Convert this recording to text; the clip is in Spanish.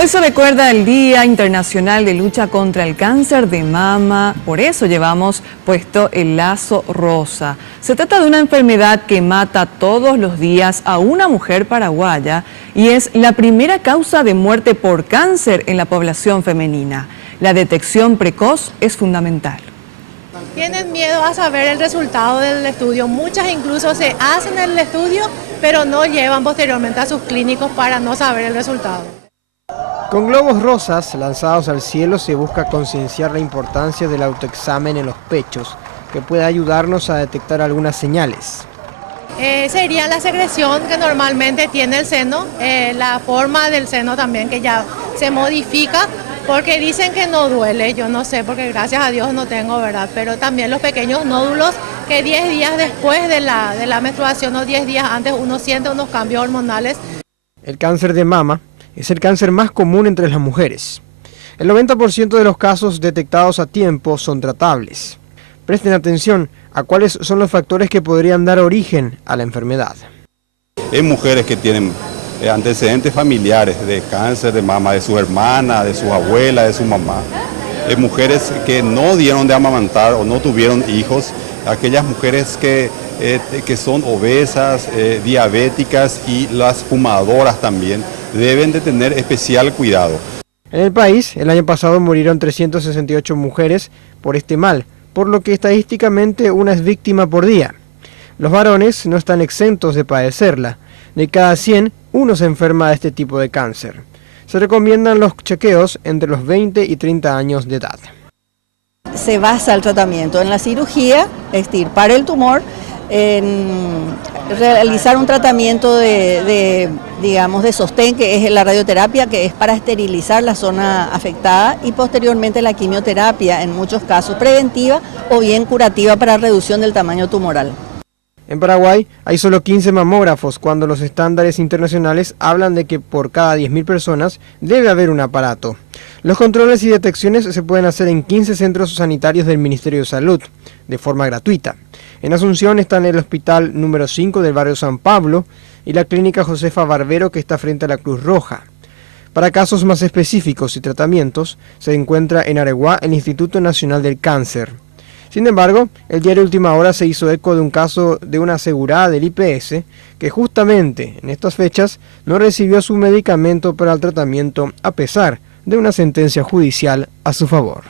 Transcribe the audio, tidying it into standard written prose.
Hoy se recuerda el Día Internacional de Lucha contra el Cáncer de Mama, por eso llevamos puesto el lazo rosa. Se trata de una enfermedad que mata todos los días a una mujer paraguaya y es la primera causa de muerte por cáncer en la población femenina. La detección precoz es fundamental. Tienen miedo a saber el resultado del estudio. Muchas incluso se hacen el estudio, pero no llevan posteriormente a sus clínicos para no saber el resultado. Con globos rosas lanzados al cielo se busca concienciar la importancia del autoexamen en los pechos, que puede ayudarnos a detectar algunas señales. Sería la secreción que normalmente tiene el seno, la forma del seno también que ya se modifica, porque dicen que no duele, yo no sé, porque gracias a Dios no tengo, ¿verdad? Pero también los pequeños nódulos que 10 días después de la menstruación o 10 días antes uno siente unos cambios hormonales. El cáncer de mama es el cáncer más común entre las mujeres. El 90% de los casos detectados a tiempo son tratables. Presten atención a cuáles son los factores que podrían dar origen a la enfermedad. Hay mujeres que tienen antecedentes familiares de cáncer de mama, de su hermana, de su abuela, de su mamá. Hay mujeres que no dieron de amamantar o no tuvieron hijos. Aquellas mujeres que son obesas, diabéticas y las fumadoras también deben de tener especial cuidado. En el país, el año pasado murieron 368 mujeres por este mal, por lo que estadísticamente una es víctima por día. Los varones no están exentos de padecerla. De cada 100, uno se enferma de este tipo de cáncer. Se recomiendan los chequeos entre los 20 y 30 años de edad. Se basa el tratamiento en la cirugía, extirpar el tumor, en realizar un tratamiento de sostén, que es la radioterapia, que es para esterilizar la zona afectada, y posteriormente la quimioterapia, en muchos casos preventiva o bien curativa para reducción del tamaño tumoral. En Paraguay hay solo 15 mamógrafos, cuando los estándares internacionales hablan de que por cada 10.000 personas debe haber un aparato. Los controles y detecciones se pueden hacer en 15 centros sanitarios del Ministerio de Salud, de forma gratuita. En Asunción están el Hospital número 5 del barrio San Pablo y la Clínica Josefa Barbero, que está frente a la Cruz Roja. Para casos más específicos y tratamientos, se encuentra en Areguá el Instituto Nacional del Cáncer. Sin embargo, el diario Última Hora se hizo eco de un caso de una asegurada del IPS que justamente en estas fechas no recibió su medicamento para el tratamiento a pesar de una sentencia judicial a su favor.